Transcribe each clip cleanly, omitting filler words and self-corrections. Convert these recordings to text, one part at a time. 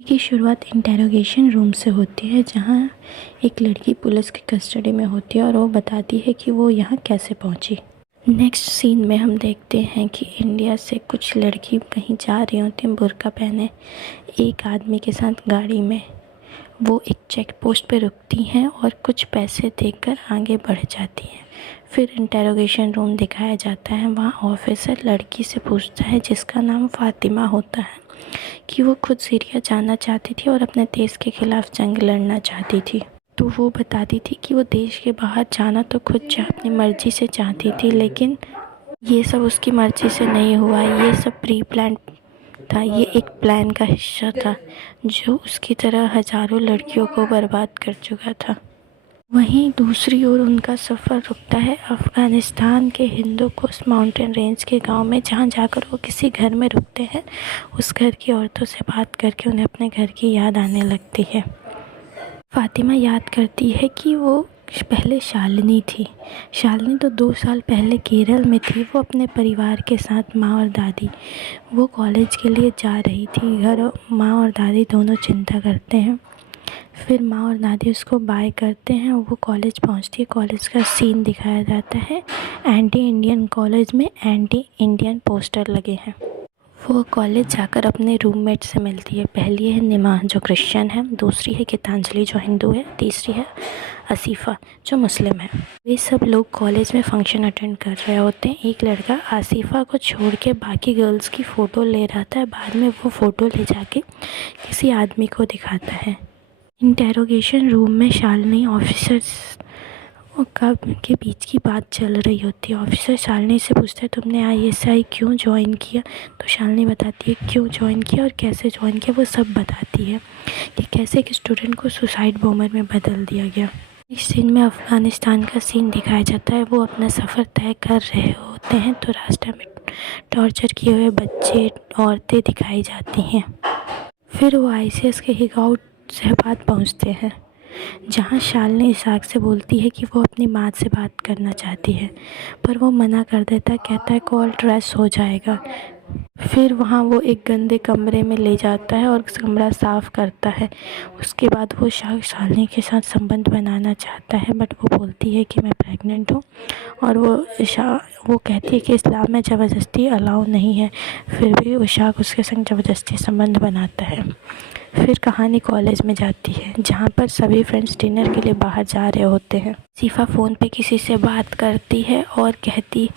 की शुरुआत interrogation room से होती है, जहां एक लड़की पुलिस की कस्टडी में होती है और वो बताती है कि वो यहाँ कैसे पहुंची। नेक्स्ट सीन में हम देखते हैं कि इंडिया से कुछ लड़की कहीं जा रही होती हैं बुर्का पहने एक आदमी के साथ गाड़ी में। वो एक चेक पोस्ट पे रुकती हैं और कुछ पैसे देकर आगे बढ़ जाती हैं। फिर इंटेरोगेशन रूम दिखाया जाता है। वहाँ ऑफिसर लड़की से पूछता है, जिसका नाम फ़ातिमा होता है, कि वो खुद सीरिया जाना चाहती थी और अपने देश के ख़िलाफ़ जंग लड़ना चाहती थी। तो वो बताती थी कि वो देश के बाहर जाना तो खुद अपनी मर्ज़ी से चाहती थी, लेकिन ये सब उसकी मर्ज़ी से नहीं हुआ। ये सब प्री प्लान था। ये एक प्लान का हिस्सा था जो उसकी तरह हज़ारों लड़कियों को बर्बाद कर चुका था। वहीं दूसरी ओर उनका सफ़र रुकता है अफ़गानिस्तान के हिंदूकुश माउंटेन रेंज के गांव में, जहां जाकर वो किसी घर में रुकते हैं। उस घर की औरतों से बात करके उन्हें अपने घर की याद आने लगती है। फ़ातिमा याद करती है कि वो पहले शालिनी थी। शालिनी तो 2 साल पहले केरल में थी। वो अपने परिवार के साथ, माँ और दादी, वो कॉलेज के लिए जा रही थी। घर माँ और दादी दोनों चिंता करते हैं। फिर माँ और दादी उसको बाय करते हैं और वो कॉलेज पहुंचती है। कॉलेज का सीन दिखाया जाता है। एंटी इंडियन कॉलेज में एंटी इंडियन पोस्टर लगे हैं। वो कॉलेज जाकर अपने रूममेट से मिलती है। पहली है निमा, जो क्रिश्चियन है, दूसरी है गीतांजलि, जो हिंदू है, तीसरी है आसिफ़ा, जो मुस्लिम है। वे सब लोग कॉलेज में फ़ंक्शन अटेंड कर रहे होते हैं। एक लड़का आसिफ़ा को छोड़ के बाकी गर्ल्स की फ़ोटो ले रहा था। बाद में वो फ़ोटो ले जाके किसी आदमी को दिखाता है। इंटेरोगेशन रूम में शालिनी ऑफिसर्स के बीच की बात चल रही होती है। ऑफिसर शालिनी से पूछता है, तुमने आईएसआई क्यों ज्वाइन किया? तो शालिनी बताती है क्यों ज्वाइन किया और कैसे ज्वाइन किया। वो सब बताती है कि कैसे एक स्टूडेंट को सुसाइड बॉम्बर में बदल दिया गया। इस सीन में अफ़गानिस्तान का सीन दिखाया जाता है। वो अपना सफ़र तय कर रहे होते हैं तो रास्ते में टॉर्चर किए हुए बच्चे, औरतें दिखाई जाती हैं। फिर वो आईसीएस के हिगाउट शहबाद पहुंचते हैं, जहां शालिनी इसाक से बोलती है कि वो अपनी माँ से बात करना चाहती है, पर वो मना कर देता है। कहता है कॉल ट्रेस हो जाएगा। फिर वहाँ वो एक गंदे कमरे में ले जाता है और कमरा साफ़ करता है। उसके बाद वो शालिनी के साथ संबंध बनाना चाहता है, बट वो बोलती है कि मैं प्रेग्नेंट हूँ। और वो कहती है कि इस्लाम में ज़बरदस्ती अलाउ नहीं है। फिर भी उशाक उसके संग ज़बरदस्ती संबंध बनाता है। फिर कहानी कॉलेज में जाती है, जहाँ पर सभी फ्रेंड्स डिनर के लिए बाहर जा रहे होते हैं। सीफ़ा फ़ोन पे किसी से बात करती है और कहती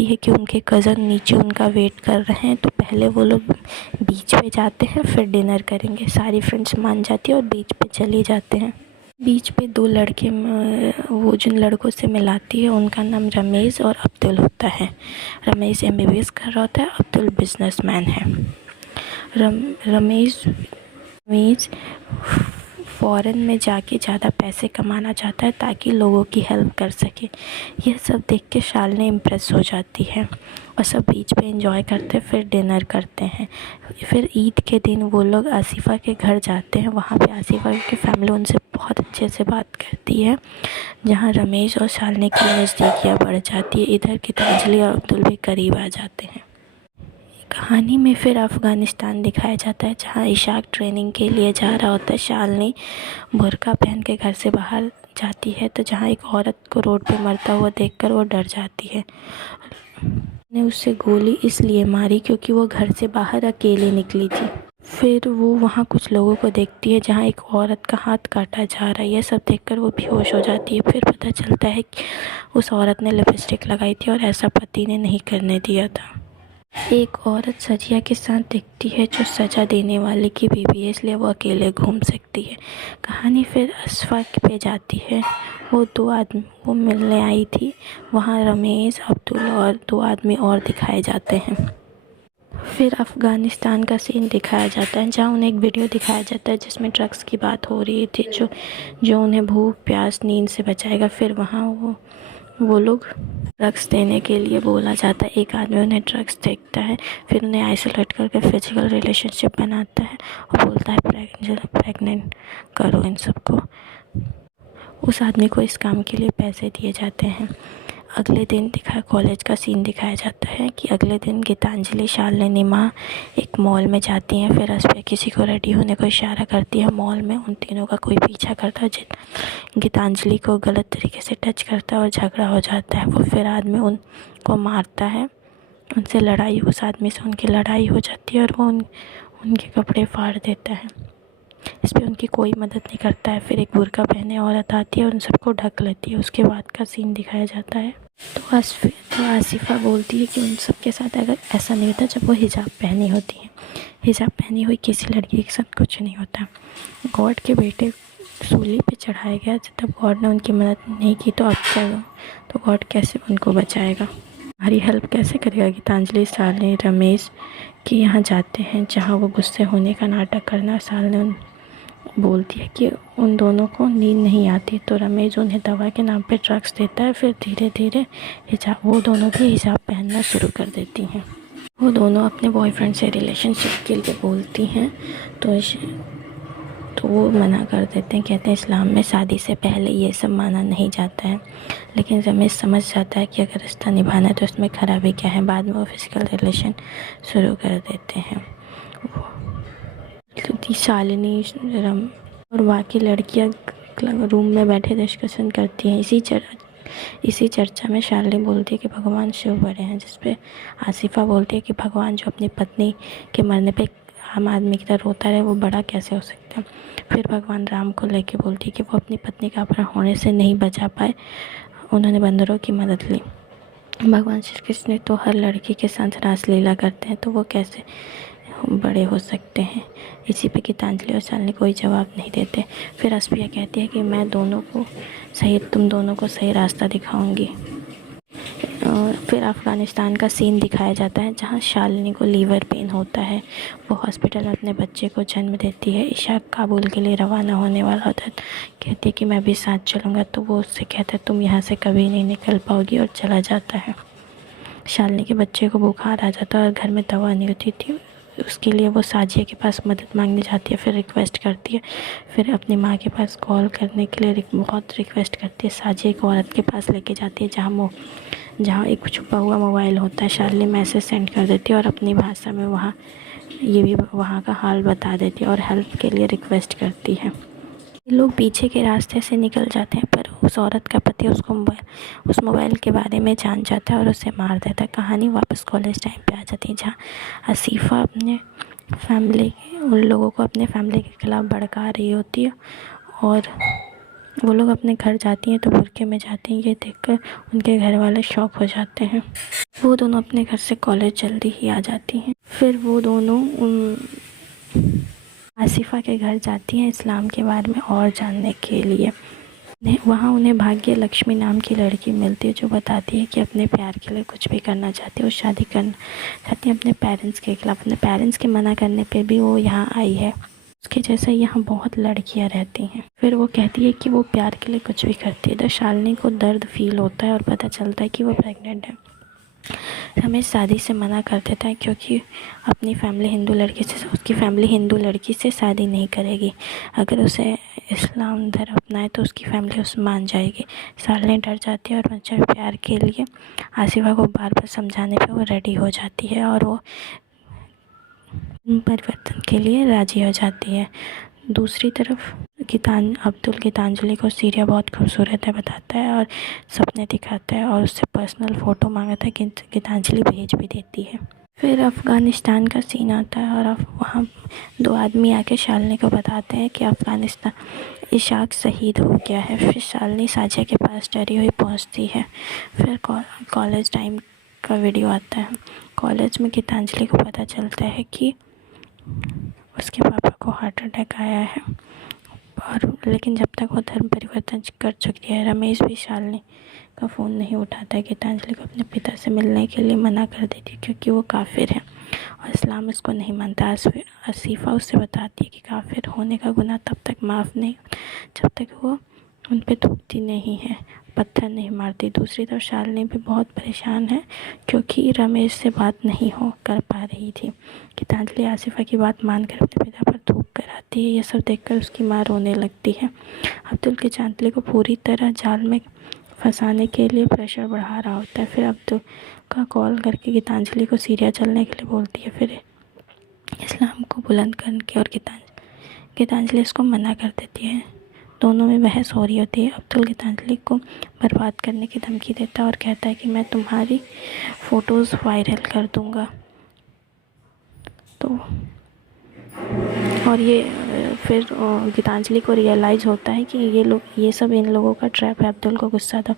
है कि उनके कज़न नीचे उनका वेट कर रहे हैं, तो पहले वो लोग बीच पे जाते हैं, फिर डिनर करेंगे। सारी फ्रेंड्स मान जाती है और बीच पे चले जाते हैं। बीच पे 2 लड़के, वो जिन लड़कों से मिलाती है उनका नाम रमेश और अब्दुल होता है। रमेश एमबीबीएस कर रहा होता है, अब्दुल बिजनेसमैन है। रमेश फ़ॉरेन में जाके ज़्यादा पैसे कमाना चाहता है ताकि लोगों की हेल्प कर सके। यह सब देख के शालिनी इम्प्रेस हो जाती है और सब बीच पे एंजॉय करते हैं। फिर डिनर करते हैं। फिर ईद के दिन वो लोग आसिफ़ा के घर जाते हैं। वहाँ पे आसिफ़ा की फैमिली उनसे बहुत अच्छे से बात करती है, जहाँ रमेश और शालिनी की नज़दीकियाँ बढ़ जाती है। इधर गीतांजलि और अब्दुल भी करीब आ जाते हैं। कहानी में फिर अफ़गानिस्तान दिखाया जाता है, जहाँ इशाक ट्रेनिंग के लिए जा रहा होता है। शालिनी बुर्का पहन के घर से बाहर जाती है, तो जहाँ एक औरत को रोड पे मरता हुआ देखकर वो डर जाती है। ने उससे गोली इसलिए मारी क्योंकि वो घर से बाहर अकेले निकली थी। फिर वो वहाँ कुछ लोगों को देखती है, जहाँ एक औरत का हाथ काटा जा रहा है। यह सब देखकर वो बेहोश हो जाती है। फिर पता चलता है कि उस औरत ने लिपस्टिक लगाई थी और ऐसा पति ने नहीं करने दिया था। एक औरत सजिया के साथ दिखती है, जो सजा देने वाले की बीवी है, इसलिए वो अकेले घूम सकती है। कहानी फिर असफाक पे जाती है। वो मिलने आई थी। वहाँ रमेश, अब्दुल और 2 आदमी और दिखाए जाते हैं। फिर अफ़गानिस्तान का सीन दिखाया जाता है, जहाँ उन्हें एक वीडियो दिखाया जाता है जिसमें ड्रग्स की बात हो रही थी, जो उन्हें भूख, प्यास, नींद से बचाएगा। फिर वहाँ वो लोग ड्रग्स देने के लिए बोला जाता है। एक आदमी उन्हें ड्रग्स देखता है, फिर उन्हें आइसोलेट करके फिजिकल रिलेशनशिप बनाता है और बोलता है प्रेग्नेंट करो इन सबको। उस आदमी को इस काम के लिए पैसे दिए जाते हैं। अगले दिन कॉलेज का सीन दिखाया जाता है कि अगले दिन गीतांजलि, शालिनी माँ एक मॉल में जाती हैं। फिर असफिया किसी को रेडी होने को इशारा करती है। मॉल में उन तीनों का कोई पीछा करता है, गीतांजलि को गलत तरीके से टच करता है और झगड़ा हो जाता है। वो फिर आदमी उनको मारता है, उनसे लड़ाई, उस आदमी से उनकी लड़ाई हो जाती है और वो उनके कपड़े फाड़ देता है। इस पर उनकी कोई मदद नहीं करता है। फिर एक बुर्का पहने औरत आती है और उन सबको ढक लेती है। उसके बाद का सीन दिखाया जाता है। तो आसिफ़ा बोलती है कि उन सब के साथ अगर ऐसा नहीं होता जब वो हिजाब पहनी होती है। हिजाब पहनी हुई किसी लड़की के साथ कुछ नहीं होता। गॉड के बेटे सूली पे चढ़ाया गया, तब गॉड ने उनकी मदद नहीं की तो अब क्या, तो गॉड कैसे उनको बचाएगा, हमारी हेल्प कैसे करेगा। गीतांजलि, शालिनी, रमेश कि यहाँ जाते हैं जहाँ वो गुस्से होने का नाटक करना। शालिनी बोलती है कि उन दोनों को नींद नहीं आती, तो रमेश उन्हें दवा के नाम पे ड्रग्स देता है। फिर धीरे धीरे वो दोनों भी हिजाब पहनना शुरू कर देती हैं। वो दोनों अपने बॉयफ्रेंड से रिलेशनशिप के लिए बोलती हैं तो वो मना कर देते हैं। कहते हैं इस्लाम में शादी से पहले ये सब माना नहीं जाता है। लेकिन रमेश समझ जाता है कि अगर रिश्ता निभाना है तो इसमें खराबी क्या है। बाद में वो फिजिकल रिलेशन शुरू कर देते हैं। शालिनी और बाकी लड़कियां रूम में बैठे डिस्कशन करती हैं। इसी चर्चा में शालिनी बोलती है कि भगवान शिव बड़े हैं, जिस पे आसिफ़ा बोलती है कि भगवान जो अपनी पत्नी के मरने पे आम आदमी की तरह रोता रहे, वो बड़ा कैसे हो सकता है। फिर भगवान राम को लेके बोलती है कि वो अपनी पत्नी का अपहरण होने से नहीं बचा पाए, उन्होंने बंदरों की मदद ली। भगवान श्री कृष्ण तो हर लड़की के साथ रासलीला करते हैं, तो वो कैसे बड़े हो सकते हैं। इसी पे गीतांजलि और शालिनी कोई जवाब नहीं देते। फिर असफिया कहती है कि मैं तुम दोनों को सही रास्ता दिखाऊंगी। फिर अफ़गानिस्तान का सीन दिखाया जाता है जहाँ शालिनी को लीवर पेन होता है। वो हॉस्पिटल में अपने बच्चे को जन्म देती है। इशाक काबुल के लिए रवाना होने वाला होता है, कहती है कि मैं भी साथ चलूँगा, तो वो उससे कहता है तुम यहाँ से कभी नहीं निकल पाओगी, और चला जाता है। शालिनी के बच्चे को बुखार आ जाता है और घर में दवा नहीं होती थी। उसके लिए वो साजिया के पास मदद मांगने जाती है, फिर रिक्वेस्ट करती है। फिर अपनी माँ के पास कॉल करने के लिए बहुत रिक्वेस्ट करती है। साजिया एक औरत के पास लेके जाती है जहाँ एक छुपा हुआ मोबाइल होता है। शालिनी मैसेज सेंड कर देती है और अपनी भाषा में वहाँ का हाल बता देती है और हेल्प के लिए रिक्वेस्ट करती है। लोग पीछे के रास्ते से निकल जाते हैं, पर उस औरत का पति उस मोबाइल के बारे में जान जाता है और उसे मार देता है। कहानी वापस कॉलेज टाइम पे आ जाती है, जहाँ आसिफ़ा उन लोगों को अपने फैमिली के खिलाफ़ भड़का रही होती है और वो लोग अपने घर जाती हैं तो बुर्के में जाती हैं। ये देखकर उनके घर वाले शॉक हो जाते हैं। वो दोनों अपने घर से कॉलेज जल्दी ही आ जाती हैं। फिर वो दोनों आसिफ़ा के घर जाती हैं इस्लाम के बारे में और जानने के लिए। वहाँ उन्हें भाग्य लक्ष्मी नाम की लड़की मिलती है, जो बताती है कि अपने प्यार के लिए कुछ भी करना चाहती है। वो शादी करना चाहती है अपने पेरेंट्स के खिलाफ। अपने पेरेंट्स के मना करने पे भी वो यहाँ आई है। उसके जैसे यहाँ बहुत लड़कियाँ रहती हैं। फिर वो कहती है कि वो प्यार के लिए कुछ भी करती है। तो शालिनी को दर्द फील होता है और पता चलता है कि वो प्रेग्नेंट है। रमेश शादी से मना कर देता है क्योंकि उसकी फैमिली हिंदू लड़की से शादी नहीं करेगी। अगर उसे इस्लाम धर्म अपनाए तो उसकी फैमिली उसे मान जाएगी। शालिनी डर जाती है और बच्चे प्यार के लिए आसिफ़ा को बार बार समझाने पे वो रेडी हो जाती है और वो परिवर्तन के लिए राजी हो जाती है। दूसरी तरफ अब्दुल गीतांजलि को सीरिया बहुत खूबसूरत है बताता है और सपने दिखाता है और उससे पर्सनल फ़ोटो मांगता है। गीतांजलि भेज भी देती है। फिर अफ़गानिस्तान का सीन आता है और वहाँ दो आदमी आके शालिनी को बताते हैं कि अफ़गानिस्तान इशाक शहीद हो गया है। फिर शालिनी साजिया के पास डरी हुई पहुँचती है। फिर कॉलेज टाइम का वीडियो आता है। कॉलेज में गीतांजलि को पता चलता है कि उसके पापा को हार्ट अटैक आया है, लेकिन जब तक वो धर्म परिवर्तन कर चुकी है। रमेश भी शालिनी का फ़ोन नहीं उठाता है। गीतांजलि को अपने पिता से मिलने के लिए मना कर देती है क्योंकि वो काफिर है और इस्लाम इसको नहीं मानता। आसिफ़ा उससे बताती है कि काफिर होने का गुनाह तब तक माफ़ नहीं जब तक वो उन पर थूकती नहीं है, पत्थर नहीं मारती। दूसरी तरफ शालिनी भी बहुत परेशान है क्योंकि रमेश से बात नहीं कर पा रही थी। गीतांजलि आसिफ़ा की बात मानकर अपने पिता पर थूक कर आती है। यह सब देखकर उसकी माँ रोने लगती है। अब्दुल गीतांजलि को पूरी तरह जाल में फंसाने के लिए प्रेशर बढ़ा रहा होता है। फिर अब्दुल का कॉल करके गीतांजलि को सीरिया चलने के लिए बोलती है। फिर इस्लाम को बुलंद करके और गीतांजलि इसको मना कर देती है। दोनों में बहस हो रही होती है। अब्दुल गीतांजलि को बर्बाद करने की धमकी देता है और कहता है कि मैं तुम्हारी फ़ोटोज़ वायरल कर दूंगा। तो और ये फिर गीतांजलि को रियलाइज़ होता है कि ये सब इन लोगों का ट्रैप है। अब्दुल को गुस्सा था।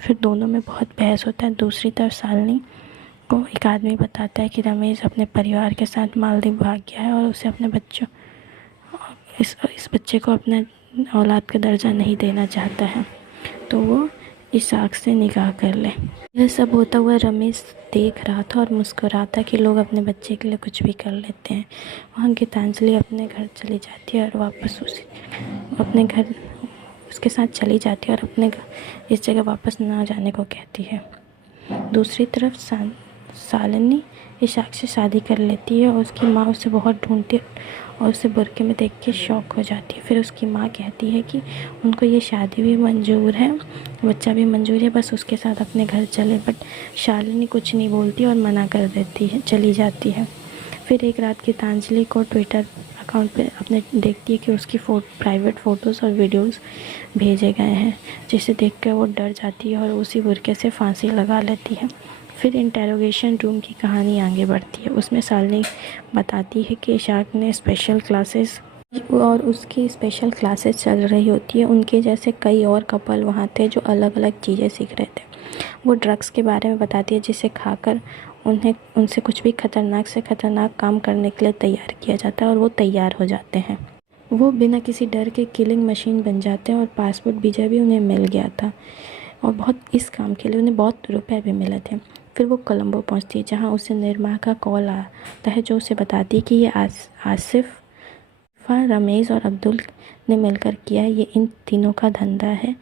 फिर दोनों में बहुत बहस होता है। दूसरी तरफ शालिनी को एक आदमी बताता है कि रमेश अपने परिवार के साथ मालदीव भाग गया है और उसे अपने बच्चों इस बच्चे को अपने औलाद का दर्जा नहीं देना चाहता है, तो वो इसाक से निकाह कर ले। यह सब होता हुआ रमेश देख रहा था और मुस्कुराता कि लोग अपने बच्चे के लिए कुछ भी कर लेते हैं। वहाँ गीतांजलि अपने घर चली जाती है और वापस अपने घर उसके साथ चली जाती है और अपने इस जगह वापस ना जाने को कहती है। दूसरी तरफ शालिनी इशाक से शादी कर लेती है और उसकी माँ उसे बहुत ढूंढती है और उसे बुर्के में देख के शौक हो जाती है। फिर उसकी माँ कहती है कि उनको ये शादी भी मंजूर है, बच्चा भी मंजूर है, बस उसके साथ अपने घर चले। बट शालिनी कुछ नहीं बोलती और मना कर देती है, चली जाती है। फिर एक रात गीतांजलि को ट्विटर अकाउंट पे अपने देखती है कि उसकी प्राइवेट फ़ोटोज़ और वीडियोज़ भेजे गए हैं, जिसे देखकर वो डर जाती है और उसी बुर्के से फांसी लगा लेती है। फिर इंटेरोगेशन रूम की कहानी आगे बढ़ती है। उसमें शालिनी बताती है कि इशाक ने स्पेशल क्लासेस और उसकी स्पेशल क्लासेस चल रही होती है। उनके जैसे कई और कपल वहाँ थे जो अलग अलग चीज़ें सीख रहे थे। वो ड्रग्स के बारे में बताती है जिसे खाकर उनसे कुछ भी ख़तरनाक से ख़तरनाक काम करने के लिए तैयार किया जाता है और वो तैयार हो जाते हैं। वो बिना किसी डर के किलिंग मशीन बन जाते हैं और पासपोर्ट वीज़ा भी उन्हें मिल गया था और इस काम के लिए उन्हें बहुत रुपए भी मिले थे। फिर वो कोलंबो पहुंचती है जहां उसे निर्मा का कॉल आता है जो उसे बताती है कि ये आसिफ, रमेश और अब्दुल ने मिलकर किया है। ये इन तीनों का धंधा है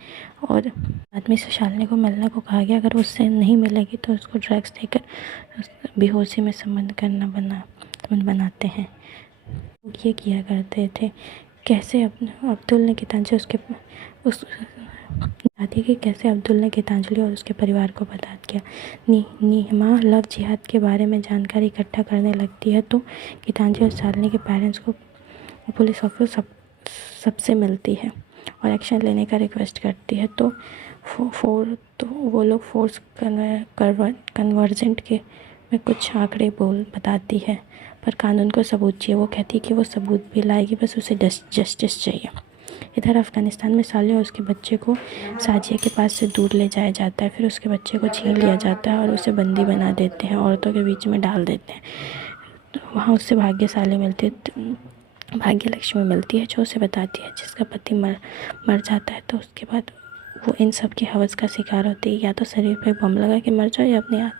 और आदमी से शालिनी को मिलने को कहा गया। अगर उससे नहीं मिलेगी तो उसको ड्रग्स देकर बेहोशी में संबंध बनाते हैं। ये किया करते थे। कैसे अब्दुल ने गीतांजलि और उसके परिवार को बता दिया। नीमा लव जिहाद के बारे में जानकारी इकट्ठा करने लगती है तो गीतांजलि और शालिनी के पेरेंट्स को पुलिस ऑफिसर सबसे मिलती है और एक्शन लेने का रिक्वेस्ट करती है। तो वो लोग फोर्स कन्वर्जेंट के में कुछ आंकड़े बताती है, पर कानून को सबूत चाहिए। वो कहती है कि वो सबूत भी लाएगी, बस उसे जस्टिस चाहिए। इधर अफ़गानिस्तान में साले और उसके बच्चे को साजिया के पास से दूर ले जाया जाता है। फिर उसके बच्चे को छीन लिया जाता है और उसे बंदी बना देते हैं, औरतों के बीच में डाल देते हैं। तो वहाँ उससे भाग्य लक्ष्मी मिलती है जो उसे बताती है जिसका पति मर जाता है तो उसके बाद वो इन सब की हवस का शिकार होती है। या तो शरीर पे बम लगा के मर जाओ या अपने आप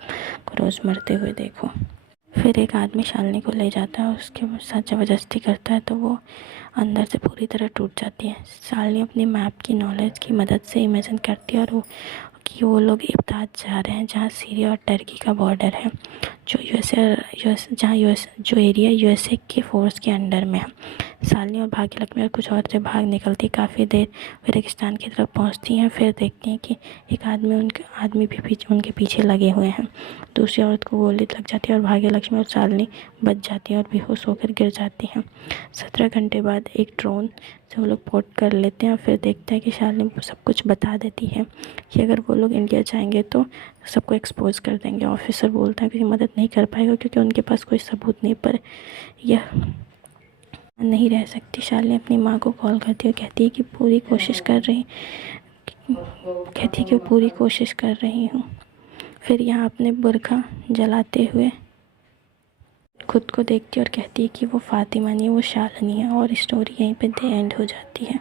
को रोज़ मरते हुए देखो। फिर एक आदमी शालिनी को ले जाता है, उसके साथ ज़बरदस्ती करता है तो वो अंदर से पूरी तरह टूट जाती है। शालिनी अपनी मैप की नॉलेज की मदद से इमेजिन करती है और वो लोग इब्दाद जा रहे हैं जहाँ सीरिया और टर्की का बॉर्डर है, जो एरिया यूएसए के फोर्स के अंडर में है। शालिनी और भाग्यलक्ष्मी और कुछ औरतें भाग निकलती काफ़ी देर रेगिस्तान की तरफ पहुंचती हैं। फिर देखती हैं कि एक आदमी भी उनके पीछे लगे हुए हैं। दूसरी औरत को गोली लग जाती है और भाग्यलक्ष्मी और शालिनी बच जाती हैं और बेहोश होकर गिर जाती हैं। 17 घंटे बाद एक ड्रोन से वो लोग पोर्ट कर लेते हैं और फिर देखते हैं कि शालिनी सब कुछ बता देती है कि अगर वो लोग इंडिया जाएंगे तो सबको एक्सपोज कर देंगे। ऑफिसर बोलता है कि मदद नहीं कर पाएगा क्योंकि उनके पास कोई सबूत नहीं, पर यह नहीं रह सकती। शालिनी अपनी माँ को कॉल करती है और कहती है कि पूरी कोशिश कर रही हूँ। फिर यहाँ अपने बुर्का जलाते हुए खुद को देखती है और कहती है कि वो फातिमा नहीं, वो शालिनी है। और स्टोरी यहीं पे एंड हो जाती है।